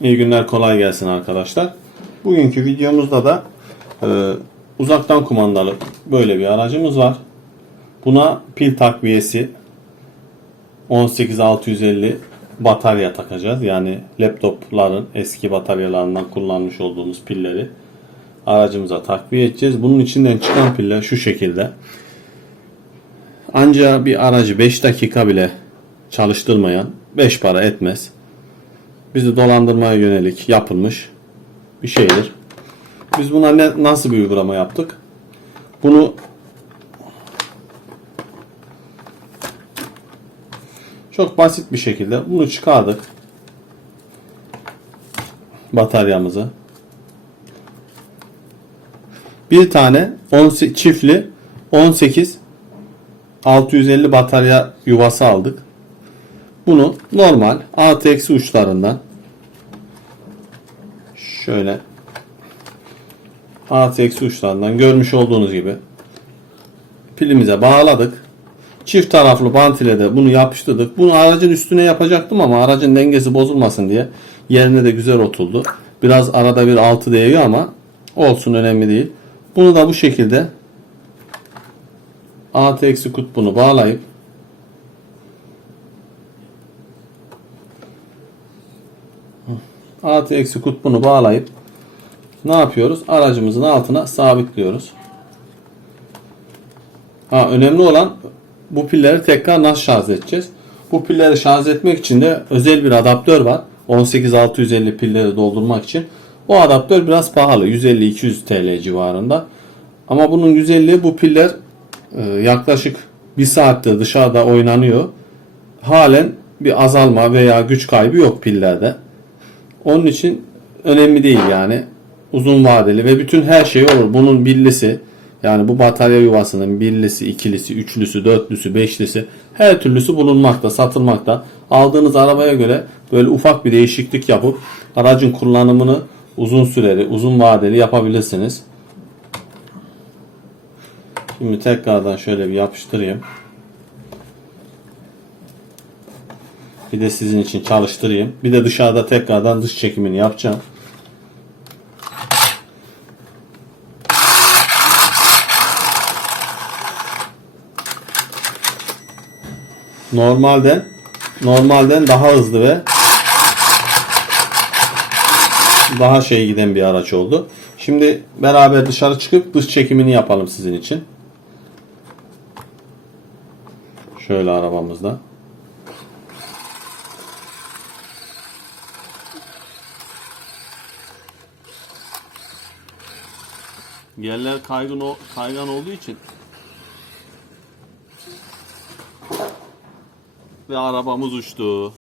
İyi günler, kolay gelsin arkadaşlar. Bugünkü videomuzda da e, uzaktan kumandalı böyle bir aracımız var. Buna pil takviyesi 18650 batarya takacağız. Yani laptopların eski bataryalarından kullanmış olduğumuz pilleri aracımıza takviye edeceğiz. Bunun içinden çıkan piller şu şekilde. Ancak bir aracı 5 dakika bile çalıştırmayan 5 para etmez. Bizi dolandırmaya yönelik yapılmış bir şeydir. Biz buna ne, nasıl bir uygulama yaptık? Bunu çok basit bir şekilde bunu çıkardık. Bataryamızı. Bir tane 10 çiftli 18 650 batarya yuvası aldık. Bunu normal eksi uçlarından şöyle artı eksi uçlarından görmüş olduğunuz gibi pilimize bağladık. Çift taraflı bant ile de bunu yapıştırdık. Bunu aracın üstüne yapacaktım ama aracın dengesi bozulmasın diye yerine de güzel oturdu. Biraz arada bir altı değiyor ama olsun önemli değil. Bunu da bu şekilde artı eksi kutbunu bağlayıp artı eksi kutbunu bağlayıp ne yapıyoruz? Aracımızın altına sabitliyoruz. Ha, önemli olan bu pilleri tekrar nasıl şarj edeceğiz? Bu pilleri şarj etmek için de özel bir adaptör var. 18650 pilleri doldurmak için. O adaptör biraz pahalı. 150-200 TL civarında. Ama bunun güzelliği bu piller e, yaklaşık bir saatte dışarıda oynanıyor. Halen bir azalma veya güç kaybı yok pillerde. Onun için önemli değil yani. Uzun vadeli ve bütün her şey olur. Bunun billisi yani bu batarya yuvasının birlisi, ikilisi, üçlüsü, dörtlüsü, beşlisi her türlüsü bulunmakta, satılmakta. Aldığınız arabaya göre böyle ufak bir değişiklik yapıp aracın kullanımını uzun süreli, uzun vadeli yapabilirsiniz. Şimdi tekrardan şöyle bir yapıştırayım. Bir de sizin için çalıştırayım. Bir de dışarıda tekrardan dış çekimini yapacağım. Normalden normalden daha hızlı ve daha şey giden bir araç oldu. Şimdi beraber dışarı çıkıp dış çekimini yapalım sizin için. Şöyle arabamızda. Yerler kaygan, kaygan olduğu için ve arabamız uçtu.